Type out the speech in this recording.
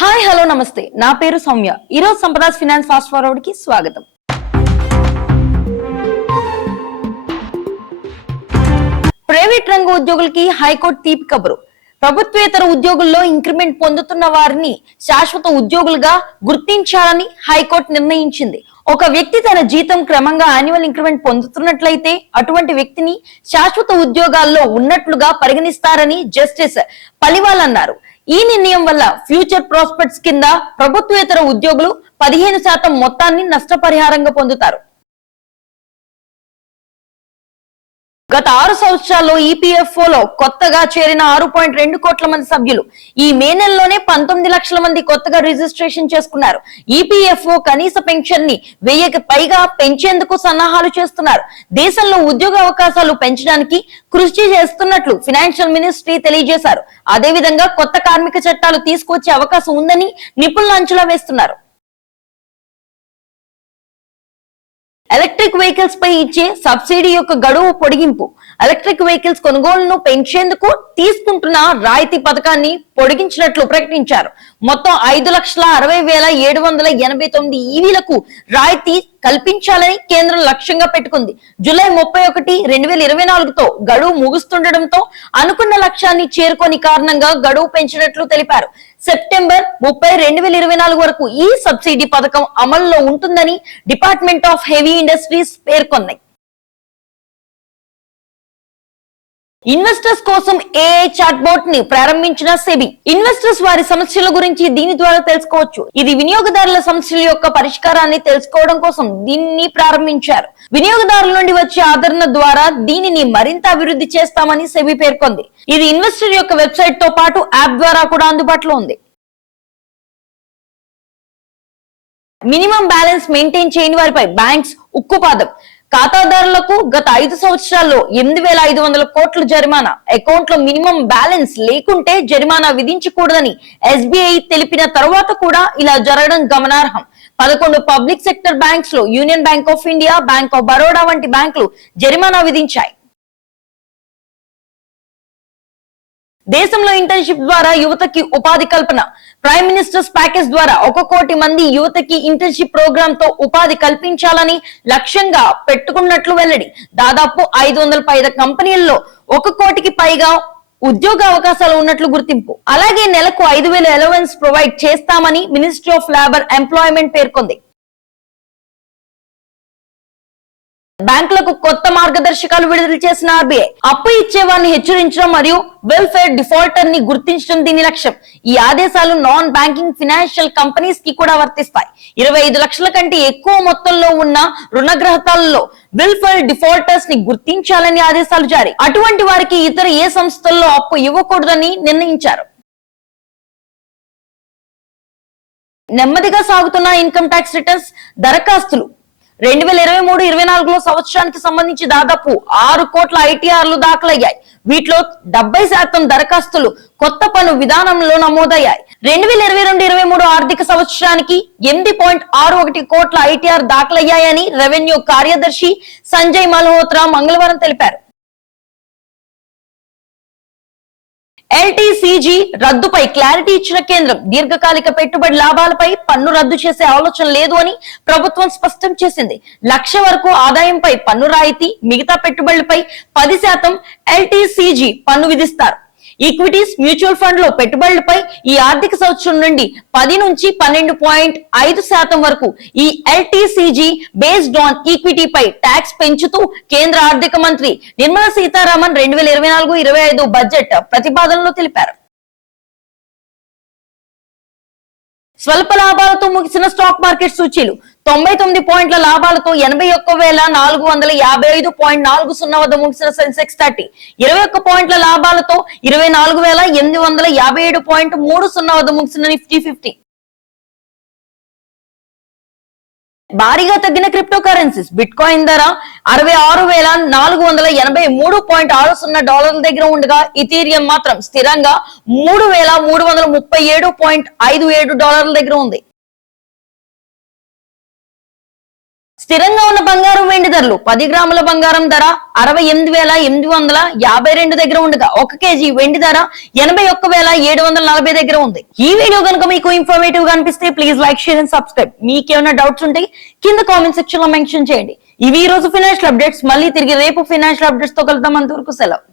Hi hello నమస్తే. నా పేరు సౌమ్య. ఈరోజు సంపదాస్ ఫినాన్స్ ఫాస్ట్ ఫార్వర్డ్కి స్వాగతం. ప్రైవేట్ రంగ ఉద్యోగులకి హైకోర్టు తీపి కబురు. ప్రభుత్వేతర ఉద్యోగుల్లో ఇంక్రిమెంట్ పొందుతున్న వారిని శాశ్వత ఉద్యోగులుగా గుర్తించాలని హైకోర్టు నిర్ణయించింది. ఒక వ్యక్తి తన జీతం క్రమంగా యాన్యువల్ ఇంక్రిమెంట్ పొందుతున్నట్లయితే అటువంటి వ్యక్తిని శాశ్వత ఉద్యోగాల్లో ఉన్నట్లుగా పరిగణిస్తారని జస్టిస్ పలివాల్ అన్నారు. ఈ నిర్ణయం వల్ల ఫ్యూచర్ ప్రాస్పెక్ట్స్ కింద ప్రభుత్వేతర ఉద్యోగులు పదిహేను శాతం మొత్తాన్ని నష్టపరిహారంగా పొందుతారు. గత ఆరు సంవత్సరాల్లో ఈపీఎఫ్ఓ లో కొత్తగా చేరిన ఆరు పాయింట్ రెండు కోట్ల మంది సభ్యులు. ఈ మే నెలలోనే పంతొమ్మిది లక్షల మంది కొత్తగా రిజిస్ట్రేషన్ చేసుకున్నారు. ఈపీఎఫ్ఓ కనీస పెన్షన్ని వెయ్యికి పైగా పెంచేందుకు సన్నాహాలు చేస్తున్నారు. దేశంలో ఉద్యోగ అవకాశాలు పెంచడానికి కృషి చేస్తున్నట్లు ఫినాన్షియల్ మినిస్ట్రీ తెలియజేశారు. అదేవిధంగా కొత్త కార్మిక చట్టాలు తీసుకొచ్చే అవకాశం ఉందని నిపుణులు అంచనా వేస్తున్నారు. ఎలక్ట్రిక్ వెహికల్స్ పై ఇచ్చే సబ్సిడీ యొక్క గడువు పొడిగింపు. ఎలక్ట్రిక్ వెహికల్స్ కొనుగోలును పెంచేందుకు తీసుకుంటున్న రాయితీ పథకాన్ని పొడిగించినట్లు ప్రకటించారు. మొత్తం ఐదు లక్షల అరవై వేల ఏడు వందల ఎనభై తొమ్మిది ఈవీలకు రాయితీ కల్పించాలని కేంద్రం లక్ష్యంగా పెట్టుకుంది. జూలై ముప్పై ఒకటి రెండు వేల ఇరవై నాలుగుతో గడువు ముగుస్తుండటంతో అనుకున్న లక్ష్యాన్ని చేరుకోని కారణంగా గడువు పెంచినట్లు తెలిపారు. సెప్టెంబర్ ముప్పై రెండు వేల ఇరవై నాలుగు వరకు ఈ సబ్సిడీ పథకం అమల్లో ఉంటుందని డిపార్ట్మెంట్ ఆఫ్ హెవీ ఇండస్ట్రీస్ పేర్కొన్నాయి. ఇన్వెస్టర్స్ కోసం ఏఐ చాట్ బోట్ని ప్రారంభించిన సెబీ. ఇన్వెస్టర్స్ వారి సమస్యల గురించి దీని ద్వారా తెలుసుకోవచ్చు. ఇది వినియోగదారుల సమస్యల యొక్క పరిష్కారాన్ని తెలుసుకోవడం కోసం దీన్ని ప్రారంభించారు. వినియోగదారుల నుండి వచ్చే ఆదరణ ద్వారా దీనిని మరింత అభివృద్ధి చేస్తామని సెబి పేర్కొంది. ఇది ఇన్వెస్టర్ యొక్క వెబ్సైట్తో పాటు యాప్ ద్వారా కూడా అందుబాటులో ఉంది. మినిమం బ్యాలెన్స్ మెయింటైన్ చేయని వారిపై బ్యాంక్స్ ఉక్కుపాదం. ఖాతాదారులకు గత ఐదు సంవత్సరాల్లో ఎనిమిది వేల ఐదు వందల కోట్ల జరిమానా. అకౌంట్లో మినిమం బ్యాలెన్స్ లేకుంటే జరిమానా విధించకూడదని ఎస్బీఐ తెలిపిన తర్వాత కూడా ఇలా జరగడం గమనార్హం. పదకొండు public sector బ్యాంక్స్లో union bank of India bank of Baroda వంటి బ్యాంకులు జరిమానా విధించాయి. దేశంలో ఇంటర్న్షిప్ ద్వారా యువతకి ఉపాధి కల్పన. ప్రైమ్ మినిస్టర్స్ ప్యాకేజ్ ద్వారా ఒక కోటి మంది యువతకి ఇంటర్న్షిప్ ప్రోగ్రామ్తో ఉపాధి కల్పించాలని లక్ష్యంగా పెట్టుకున్నట్లు వెల్లడి. దాదాపు ఐదు వందల పైద కంపెనీల్లో ఒక కోటికి పైగా ఉద్యోగ అవకాశాలు ఉన్నట్లు గుర్తింపు. అలాగే నెలకు ఐదు వేల అలవెన్స్ ప్రొవైడ్ చేస్తామని మినిస్ట్రీ ఆఫ్ లేబర్ ఎంప్లాయ్మెంట్ పేర్కొంది. బ్యాంకులకు కొత్త మార్గదర్శకాలు విడుదల చేసిన ఆర్బీఐ అప్పు ఇచ్చేవారిని హెచ్చరించడం మరియు వెల్ఫేర్ డిఫాల్టర్ని గుర్తించడం దీని లక్ష్యం. ఈ ఆదేశాలు నాన్ బ్యాంకింగ్ ఫినాన్షియల్ కంపెనీస్కి కూడా వర్తిస్తాయి. ఇరవై ఐదు లక్షల కంటే ఎక్కువ మొత్తంలో ఉన్న రుణగ్రహతాలలో వెల్ఫేర్ డిఫాల్టర్స్ని గుర్తించాలని ఆదేశాలు జారీ. అటువంటి వారికి ఇతర ఏ సంస్థల్లో అప్పు ఇవ్వకూడదని నిర్ణయించారు. నెమ్మదిగా సాగుతున్న ఇన్కమ్ ట్యాక్స్ రిటర్న్స్ దరఖాస్తులు రెండు వేల ఇరవై మూడు ఇరవై నాలుగులో సంవత్సరానికి సంబంధించి దాదాపు ఆరు కోట్ల ఐటీఆర్లు దాఖలయ్యాయి. వీటిలో డెబ్బై శాతం దరఖాస్తులు కొత్త పన్ను విధానంలో నమోదయ్యాయి. రెండు వేల ఇరవై రెండు ఇరవై మూడు ఆర్థిక సంవత్సరానికి ఎనిమిది పాయింట్ ఆరు ఒకటి కోట్ల ఐటీఆర్ దాఖలయ్యాయని రెవెన్యూ కార్యదర్శి సంజయ్ మల్హోత్రా మంగళవారం తెలిపారు. ఎల్టీసీజీ రద్దుపై క్లారిటీ ఇచ్చిన కేంద్రం దీర్ఘకాలిక పెట్టుబడి లాభాలపై పన్ను రద్దు చేసే ఆలోచన లేదు అని ప్రభుత్వం స్పష్టం చేసింది. లక్ష వరకు ఆదాయంపై పన్ను రాయితీ మిగతా పెట్టుబడులపై పది శాతం ఎల్టీసీజీ పన్ను విధిస్తారు. ఈక్విటీస్ మ్యూచువల్ ఫండ్లో పెట్టుబడులపై ఈ ఆర్థిక సంవత్సరం నుండి పది నుంచి పన్నెండు పాయింట్ ఐదు శాతం వరకు ఈ ఎల్టీసీజీ బేస్డ్ ఆన్ ఈక్విటీపై ట్యాక్స్ పెంచుతూ కేంద్ర ఆర్థిక మంత్రి నిర్మలా సీతారామన్ రెండు వేల ఇరవై నాలుగు ఇరవై ఐదు బడ్జెట్ ప్రతిపాదనలో తెలిపారు. స్వల్ప లాభాలతో ముగిసిన స్టాక్ మార్కెట్ సూచీలు. తొంభై తొమ్మిది పాయింట్ల లాభాలతో ఎనభై ఒక్క వేల నాలుగు వందల యాభై ఐదు పాయింట్ నాలుగు సున్నా వద్ద ముగిసిన సెన్సెక్స్ థర్టీ. ఇరవై ఒక్క పాయింట్ల లాభాలతో ఇరవై నాలుగు వేల ఎనిమిది వందల యాభై ఏడు పాయింట్ మూడు సున్నా వద్ద ముగిసిన నిఫ్టీ ఫిఫ్టీ. భారీగా తగ్గిన క్రిప్టో కరెన్సీస్ బిట్ కాయిన్ ధర అరవై ఆరు వేల నాలుగు వందల ఎనభై మూడు పాయింట్ ఆరు సున్నా డాలర్ల దగ్గర ఉండగా ఇథీరియం మాత్రం స్థిరంగా మూడు వేల మూడు వందల ముప్పై ఏడు పాయింట్ ఐదు ఏడు డాలర్ల దగ్గర ఉంది. స్థిరంగా ఉన్న బంగారం వెండి ధరలు. పది గ్రాముల బంగారం ధర అరవై ఎనిమిది వేల ఎనిమిది వందల యాభై రెండు దగ్గర ఉండగా ఒక కేజీ వెండి ధర ఎనభై ఒక్క వేల ఏడు వందల నలభై దగ్గర ఉంది. ఈ వీడియో కనుక మీకు ఇన్ఫర్మేటివ్గా అనిపిస్తే please like share and subscribe మీకేమైనా డౌట్స్ ఉంటే కింద కామెంట్ సెక్షన్లో మెన్షన్ చేయండి. ఇవి ఈ రోజు ఫినాన్షియల్ అప్డేట్స్ మళ్ళీ తిరిగి రేపు ఫినాన్షియల్ అప్డేట్స్తో కలుద్దాం. అంతవరకు సెలవు.